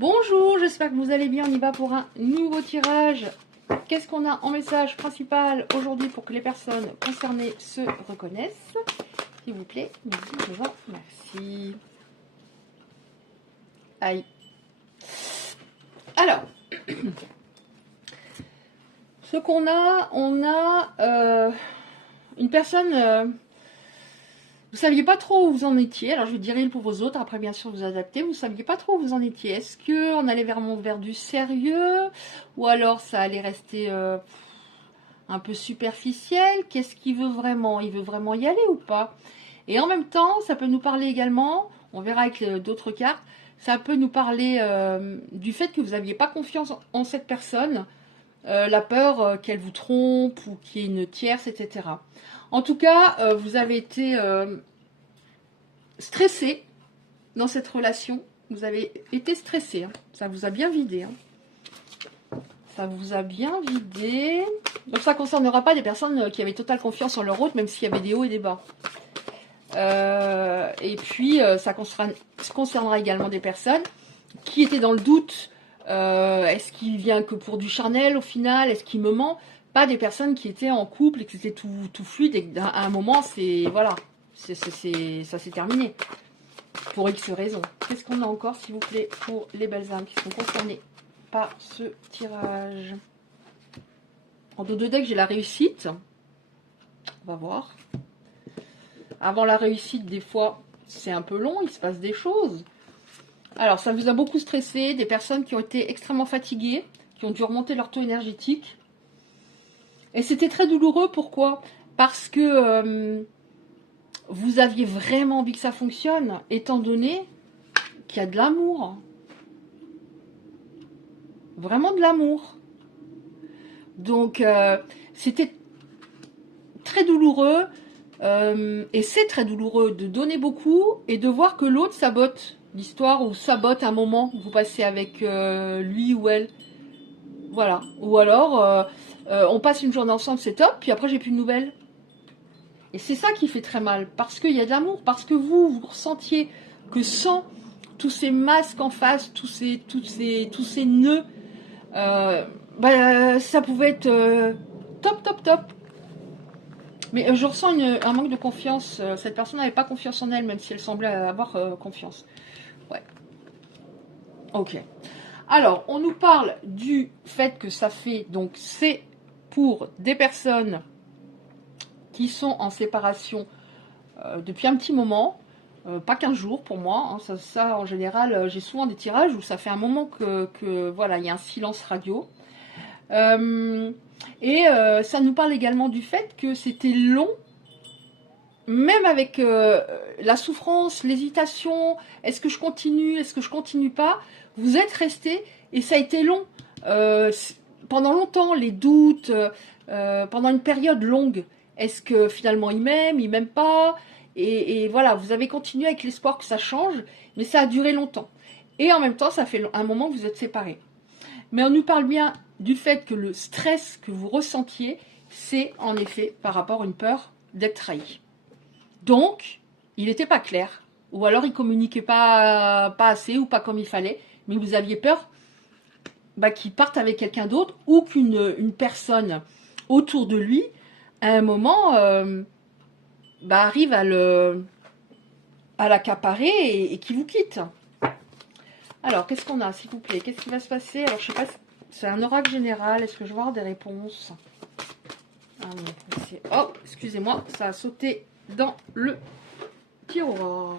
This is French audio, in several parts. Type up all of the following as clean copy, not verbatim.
Bonjour, j'espère que vous allez bien. On y va pour un nouveau tirage. Qu'est-ce qu'on a en message principal aujourd'hui pour que les personnes concernées se reconnaissent? S'il vous plaît, merci. Aïe. Alors, ce qu'on a, on a une personne... vous ne saviez pas trop où vous en étiez, alors je dirais pour vos autres, après bien sûr vous adaptez, vous ne saviez pas trop où vous en étiez. Est-ce qu'on allait vers du sérieux, ou alors ça allait rester un peu superficiel? Qu'est-ce qu'il veut vraiment? Il veut vraiment y aller ou pas? Et en même temps, ça peut nous parler également, on verra avec d'autres cartes, ça peut nous parler du fait que vous n'aviez pas confiance en cette personne, la peur qu'elle vous trompe ou qu'il y ait une tierce, etc. En tout cas, vous avez été stressé dans cette relation. Vous avez été stressé. Hein. Ça vous a bien vidé. Hein. Ça vous a bien vidé. Donc ça ne concernera pas des personnes qui avaient totale confiance en leur autre, même s'il y avait des hauts et des bas. Et puis, ça concernera également des personnes qui étaient dans le doute. Est-ce qu'il vient que pour du charnel au final? Est-ce qu'il me ment? Pas des personnes qui étaient en couple et que c'était tout fluide et qu'à un moment, c'est voilà, ça s'est terminé. Pour X raisons. Qu'est-ce qu'on a encore, s'il vous plaît, pour les belles âmes qui sont concernées par ce tirage? En dos de deck, j'ai la réussite. On va voir. Avant la réussite, des fois, c'est un peu long, il se passe des choses. Alors, ça vous a beaucoup stressé, des personnes qui ont été extrêmement fatiguées, qui ont dû remonter leur taux énergétique. Et c'était très douloureux, pourquoi? Parce que vous aviez vraiment envie que ça fonctionne, étant donné qu'il y a de l'amour. Vraiment de l'amour. Donc, c'était très douloureux, et c'est très douloureux de donner beaucoup et de voir que l'autre sabote l'histoire ou sabote un moment que vous passez avec lui ou elle. Voilà. Ou alors, on passe une journée ensemble, c'est top, puis après, j'ai plus de nouvelles. Et c'est ça qui fait très mal, parce qu'il y a de l'amour, parce que vous ressentiez que sans tous ces masques en face, tous ces nœuds, ça pouvait être top. Mais je ressens un manque de confiance. Cette personne n'avait pas confiance en elle, même si elle semblait avoir confiance. Ouais. Ok. Alors, on nous parle du fait que ça fait, donc c'est pour des personnes qui sont en séparation depuis un petit moment, pas 15 jours pour moi, hein, ça en général, j'ai souvent des tirages où ça fait un moment que voilà, il y a un silence radio. Ça nous parle également du fait que c'était long, même avec la souffrance, l'hésitation, est-ce que je continue, est-ce que je continue pas, vous êtes resté et ça a été long. Pendant longtemps, les doutes, pendant une période longue, est-ce que finalement il m'aime pas, et voilà, vous avez continué avec l'espoir que ça change, mais ça a duré longtemps. Et en même temps, ça fait un moment que vous êtes séparés. Mais on nous parle bien du fait que le stress que vous ressentiez, c'est en effet par rapport à une peur d'être trahi. Donc, il n'était pas clair. Ou alors il communiquait pas assez ou pas comme il fallait. Mais vous aviez peur qu'il parte avec quelqu'un d'autre ou qu'une personne autour de lui, à un moment, arrive à l'accaparer et qui vous quitte. Alors, qu'est-ce qu'on a, s'il vous plaît? Qu'est-ce qui va se passer? Alors, je sais pas, c'est un oracle général. Est-ce que je vais avoir des réponses? Oh, excusez-moi, ça a sauté dans le tiroir.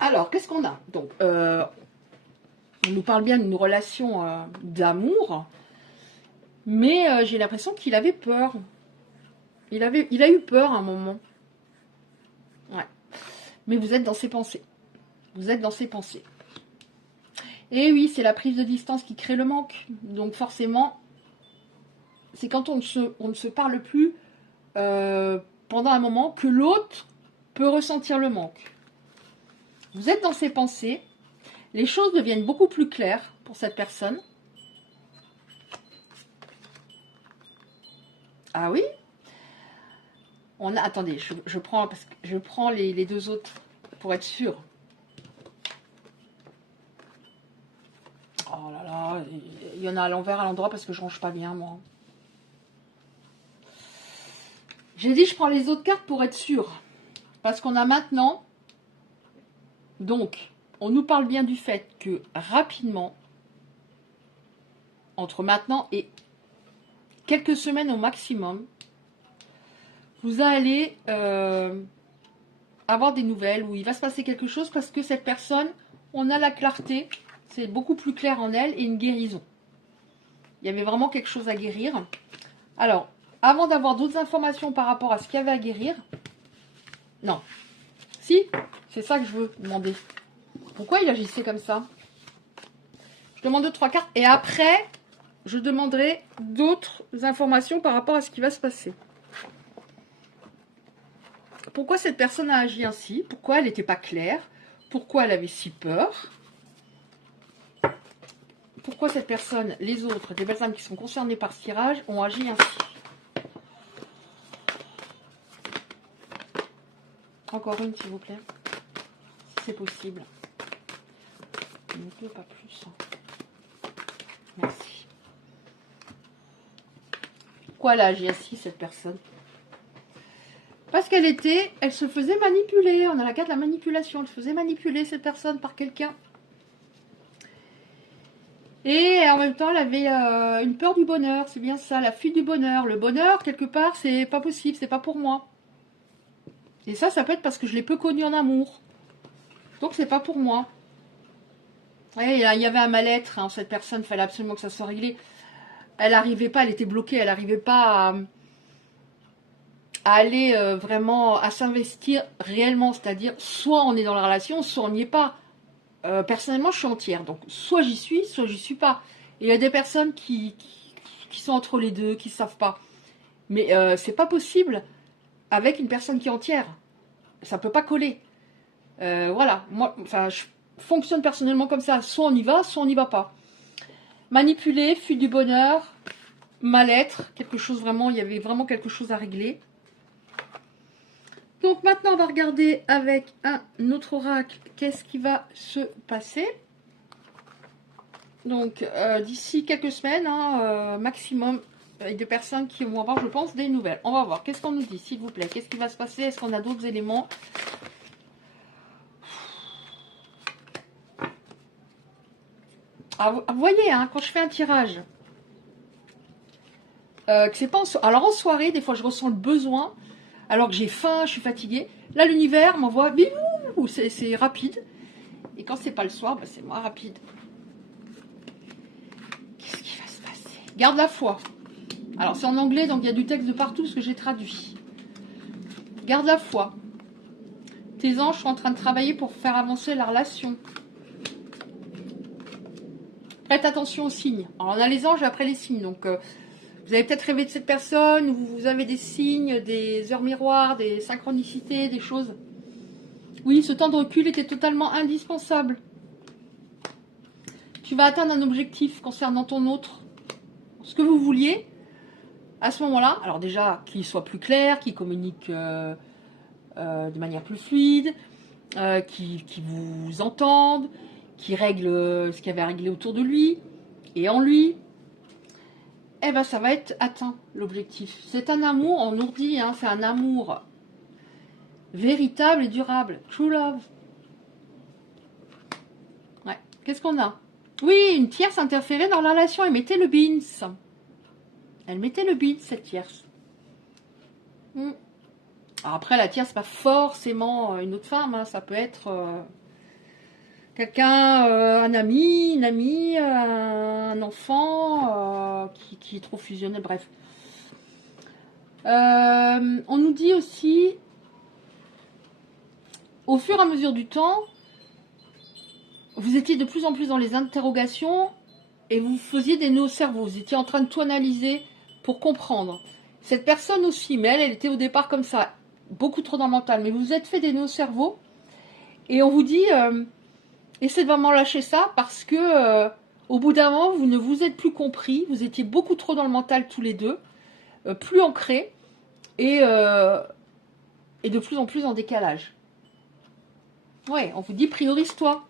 Alors, qu'est-ce qu'on a? Donc, on nous parle bien d'une relation d'amour, mais j'ai l'impression qu'il avait peur. Il a eu peur à un moment. Ouais. Mais vous êtes dans ses pensées. Vous êtes dans ses pensées. Et oui, c'est la prise de distance qui crée le manque. Donc forcément, c'est quand on ne se parle plus pendant un moment que l'autre peut ressentir le manque. Vous êtes dans ses pensées. Les choses deviennent beaucoup plus claires pour cette personne. Ah oui? Attendez, je prends les deux autres pour être sûr. Oh là là, il y en a à l'envers, à l'endroit, parce que je range pas bien, moi. J'ai dit, je prends les autres cartes pour être sûr. Parce qu'on a maintenant... Donc, on nous parle bien du fait que, rapidement, entre maintenant et quelques semaines au maximum, vous allez avoir des nouvelles où il va se passer quelque chose parce que cette personne, on a la clarté, c'est beaucoup plus clair en elle et une guérison. Il y avait vraiment quelque chose à guérir. Alors, avant d'avoir d'autres informations par rapport à ce qu'il y avait à guérir, non. Si, c'est ça que je veux demander. Pourquoi il agissait comme ça? Je demande 2-3 cartes et après, je demanderai d'autres informations par rapport à ce qui va se passer. Pourquoi cette personne a agi ainsi? Pourquoi elle n'était pas claire? Pourquoi elle avait si peur? Pourquoi cette personne, les autres, des personnes qui sont concernées par ce tirage, ont agi ainsi? Encore une, s'il vous plaît. Si c'est possible. Ne peut pas plus. Merci. Pourquoi elle a agi ainsi, cette personne? Parce elle se faisait manipuler. On a la carte de la manipulation. Elle se faisait manipuler, cette personne, par quelqu'un. Et en même temps, elle avait une peur du bonheur. C'est bien ça, la fuite du bonheur. Le bonheur, quelque part, c'est pas possible. C'est pas pour moi. Et ça peut être parce que je l'ai peu connu en amour. Donc, c'est pas pour moi. Ouais, il y avait un mal-être en cette personne. Il fallait absolument que ça soit réglé. Elle n'arrivait pas, elle était bloquée. Elle n'arrivait pas à aller vraiment, à s'investir réellement. C'est-à-dire, soit on est dans la relation, soit on n'y est pas. Personnellement, je suis entière. Donc, soit j'y suis pas. Et il y a des personnes qui sont entre les deux, qui ne savent pas. Mais c'est pas possible avec une personne qui est entière. Ça peut pas coller. Voilà. Moi, enfin, je fonctionne personnellement comme ça. Soit on y va, soit on n'y va pas. Manipuler, fuite du bonheur, mal-être, quelque chose vraiment, il y avait vraiment quelque chose à régler. Donc maintenant, on va regarder avec un autre oracle qu'est-ce qui va se passer. Donc, d'ici quelques semaines, maximum, avec des personnes qui vont avoir, je pense, des nouvelles. On va voir. Qu'est-ce qu'on nous dit, s'il vous plaît? Qu'est-ce qui va se passer? Est-ce qu'on a d'autres éléments? Ah, vous voyez, hein, quand je fais un tirage, que c'est pas alors en soirée, des fois, je ressens le besoin, alors que j'ai faim, je suis fatiguée. Là, l'univers m'envoie, bibou, c'est rapide. Et quand c'est pas le soir, bah, c'est moins rapide. Qu'est-ce qui va se passer? Garde la foi. Alors, c'est en anglais, donc il y a du texte de partout, ce que j'ai traduit. Garde la foi. Tes anges sont en train de travailler pour faire avancer la relation. Prête attention aux signes. Alors, on a les anges et après les signes. Donc, vous avez peut-être rêvé de cette personne, ou vous avez des signes, des heures miroirs, des synchronicités, des choses. Oui, ce temps de recul était totalement indispensable. Tu vas atteindre un objectif concernant ton autre. Ce que vous vouliez, à ce moment-là, alors déjà, qu'il soit plus clair, qu'il communique de manière plus fluide, qui vous entende, qui règle ce qu'il y avait à régler autour de lui et en lui, eh ben ça va être atteint, l'objectif. C'est un amour, on nous dit, hein, c'est un amour véritable et durable. True love. Ouais. Qu'est-ce qu'on a? Oui, une tierce interférait dans la relation. Elle mettait le beans. Elle mettait le beans, cette tierce. Alors après, la tierce, c'est pas forcément une autre femme. Hein. Ça peut être quelqu'un, un ami, une amie, un enfant qui est trop fusionnel. Bref. On nous dit aussi, au fur et à mesure du temps, vous étiez de plus en plus dans les interrogations et vous faisiez des nœuds au cerveau. Vous étiez en train de tout analyser pour comprendre. Cette personne aussi, mais elle était au départ comme ça, beaucoup trop dans le mental. Mais vous vous êtes fait des nœuds au cerveau et on vous dit, essayez de vraiment lâcher ça parce que au bout d'un moment, vous ne vous êtes plus compris. Vous étiez beaucoup trop dans le mental tous les deux, plus ancrés et de plus en plus en décalage. Ouais, on vous dit priorise-toi.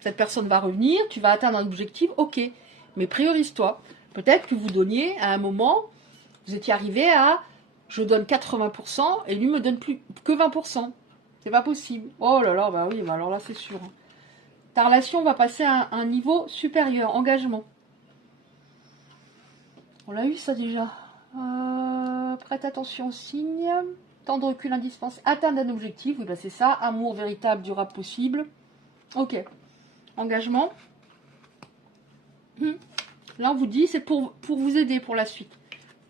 Cette personne va revenir, tu vas atteindre un objectif, ok. Mais priorise-toi. Peut-être que vous donniez à un moment, vous étiez arrivé à je donne 80% et lui me donne plus que 20%. C'est pas possible. Oh là là, bah oui, bah alors là c'est sûr. Ta relation va passer à un niveau supérieur, engagement. On l'a eu ça déjà. Prête attention aux signes. Temps de recul indispensable. Atteindre un objectif, oui bah c'est ça. Amour véritable, durable, possible. Ok. Engagement. Là on vous dit, c'est pour vous aider pour la suite.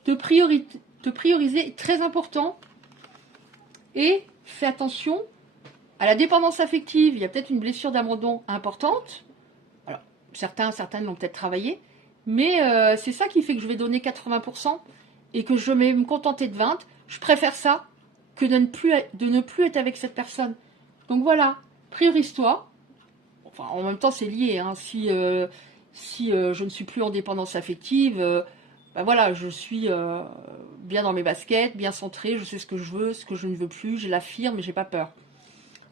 Te prioriser est très important. Et fais attention à la dépendance affective. Il y a peut-être une blessure d'abandon importante. Alors, certains l'ont peut-être travaillé. Mais c'est ça qui fait que je vais donner 80% et que je vais me contenter de 20%. Je préfère ça que de ne plus être avec cette personne. Donc voilà, priorise-toi. Enfin, en même temps, c'est lié. Hein. Si je ne suis plus en dépendance affective, ben voilà, je suis bien dans mes baskets, bien centrée, je sais ce que je veux, ce que je ne veux plus, j'ai la firme et j'ai pas peur.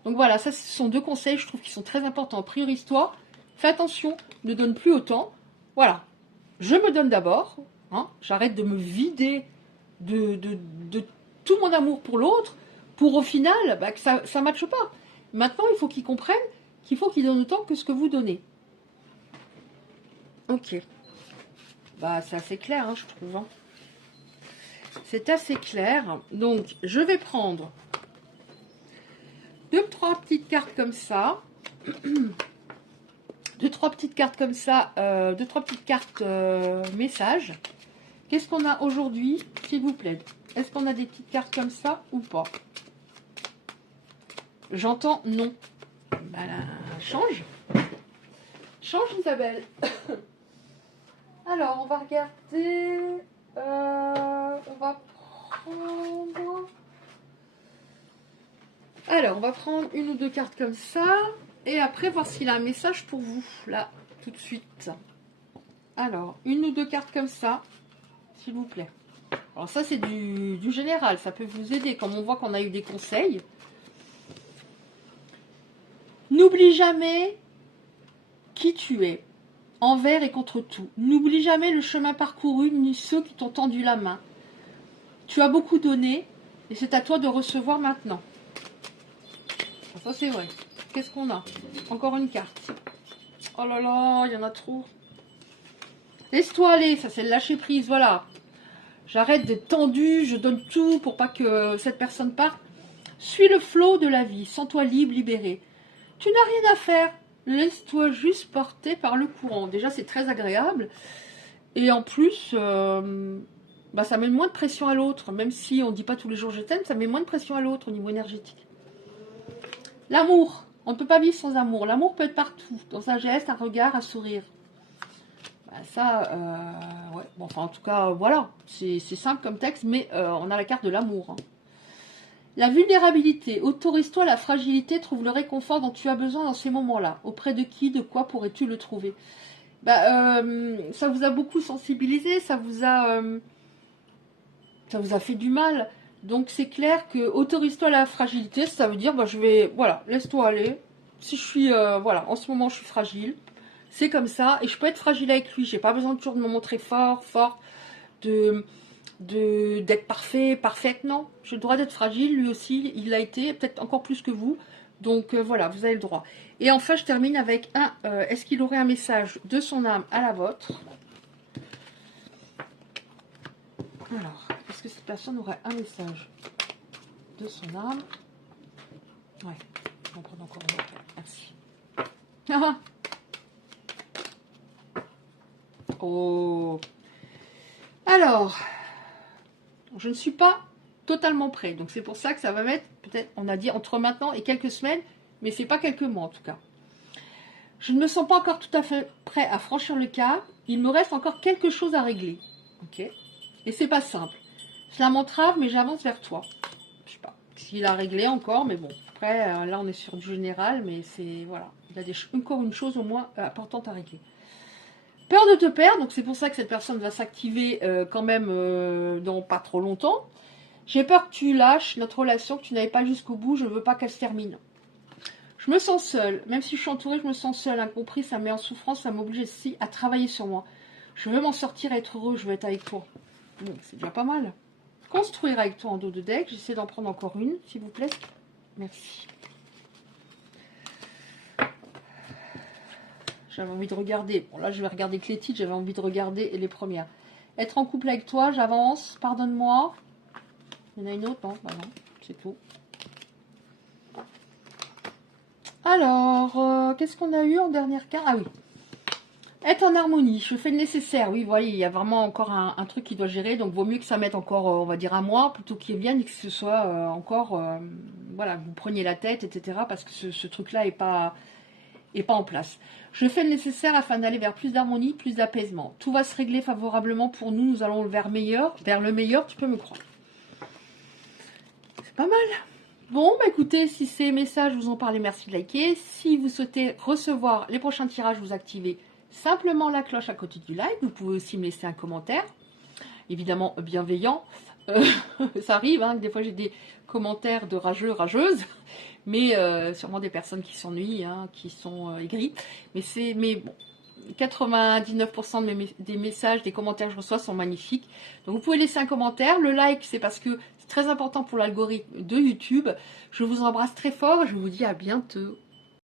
Donc voilà, ça ce sont deux conseils, je trouve, qui sont très importants. Priorise-toi, fais attention, ne donne plus autant. Voilà, je me donne d'abord, hein, j'arrête de me vider de tout mon amour pour l'autre, pour au final bah, que ça ne matche pas. Maintenant, il faut qu'ils comprennent qu'il faut qu'ils donnent autant que ce que vous donnez. Ok. Bah, c'est assez clair, hein, je trouve. Hein. C'est assez clair. Donc, je vais prendre 2-3 petites cartes comme ça. 2-3 petites cartes comme ça. 2-3 petites cartes messages. Qu'est-ce qu'on a aujourd'hui, s'il vous plaît? Est-ce qu'on a des petites cartes comme ça ou pas? J'entends non. Bah là, change. Change, Isabelle. Alors, on va regarder. On va prendre. Alors, on va prendre une ou deux cartes comme ça. Et après, voir s'il a un message pour vous. Là, tout de suite. Alors, une ou deux cartes comme ça. S'il vous plaît. Alors ça, c'est du général. Ça peut vous aider. Comme on voit qu'on a eu des conseils. N'oublie jamais qui tu es. Envers et contre tout. N'oublie jamais le chemin parcouru, ni ceux qui t'ont tendu la main. Tu as beaucoup donné, et c'est à toi de recevoir maintenant. Ça, c'est vrai. Qu'est-ce qu'on a? Encore une carte. Oh là là, il y en a trop. Laisse-toi aller, ça c'est le lâcher prise, voilà. J'arrête d'être tendue, je donne tout pour pas que cette personne parte. Suis le flot de la vie, sens-toi libre, libéré. Tu n'as rien à faire. Laisse-toi juste porter par le courant. Déjà, c'est très agréable. Et en plus, bah, ça met moins de pression à l'autre. Même si on ne dit pas tous les jours je t'aime, ça met moins de pression à l'autre au niveau énergétique. L'amour. On ne peut pas vivre sans amour. L'amour peut être partout. Dans un geste, un regard, un sourire. Bah, ça, ouais. Bon, enfin, en tout cas, voilà. C'est simple comme texte, mais on a la carte de l'amour. Hein. La vulnérabilité. Autorise-toi la fragilité, trouve le réconfort dont tu as besoin dans ces moments-là. Auprès de qui, de quoi pourrais-tu le trouver? Bah, ça vous a beaucoup sensibilisé, ça vous a fait du mal. Donc c'est clair que autorise-toi la fragilité, ça veut dire, bah, je vais, voilà, laisse-toi aller. Si je suis, voilà, en ce moment je suis fragile, c'est comme ça, et je peux être fragile avec lui. J'ai pas besoin toujours de me montrer forte, d'être parfaite, non. J'ai le droit d'être fragile, lui aussi, il l'a été, peut-être encore plus que vous. Donc voilà, vous avez le droit. Et enfin, je termine avec un, est-ce qu'il aurait un message de son âme à la vôtre? Alors, est-ce que cette personne aurait un message de son âme? Ouais, on prend encore une autre. Merci. Oh. Alors, je ne suis pas totalement prêt. Donc c'est pour ça que ça va mettre, peut-être, on a dit entre maintenant et quelques semaines, mais c'est pas quelques mois en tout cas. Je ne me sens pas encore tout à fait prêt à franchir le cap. Il me reste encore quelque chose à régler. Ok. Et c'est pas simple. Cela m'entrave, mais j'avance vers toi. Je sais pas s'il a réglé encore, mais bon. Après, là, on est sur du général, mais c'est voilà. Il y a encore une chose au moins importante à régler. Peur de te perdre, donc c'est pour ça que cette personne va s'activer quand même dans pas trop longtemps. J'ai peur que tu lâches notre relation, que tu n'ailles pas jusqu'au bout. Je veux pas qu'elle se termine. Je me sens seule. Même si je suis entourée, je me sens seule. Incompris, ça me met en souffrance, ça m'oblige aussi à travailler sur moi. Je veux m'en sortir, être heureux, je veux être avec toi. Bon, c'est déjà pas mal. Construire avec toi en dos de deck. J'essaie d'en prendre encore une, s'il vous plaît. Merci. J'avais envie de regarder. Bon, là, je vais regarder que les titres. J'avais envie de regarder les premières. Être en couple avec toi, j'avance. Pardonne-moi. Il y en a une autre, non? Bah non, c'est tout. Alors, qu'est-ce qu'on a eu en dernière carte? Ah oui. Être en harmonie, je fais le nécessaire. Oui, voilà, il y a vraiment encore un truc qui doit gérer. Donc, vaut mieux que ça mette encore, on va dire, un mois, plutôt qu'il vienne et que ce soit encore, voilà, vous preniez la tête, etc. Parce que ce truc-là n'est pas en place. Je fais le nécessaire afin d'aller vers plus d'harmonie, plus d'apaisement. Tout va se régler favorablement pour nous. Nous allons vers le meilleur, tu peux me croire. C'est pas mal. Bon, bah écoutez, si ces messages vous ont parlé, merci de liker. Si vous souhaitez recevoir les prochains tirages, vous activez simplement la cloche à côté du live. Vous pouvez aussi me laisser un commentaire, évidemment bienveillant. Ça arrive, hein, que des fois j'ai des commentaires de rageux, rageuses, mais sûrement des personnes qui s'ennuient, hein, qui sont aigries. Mais bon, 99% des messages, des commentaires que je reçois sont magnifiques. Donc vous pouvez laisser un commentaire. Le like, c'est parce que c'est très important pour l'algorithme de YouTube. Je vous embrasse très fort et je vous dis à bientôt.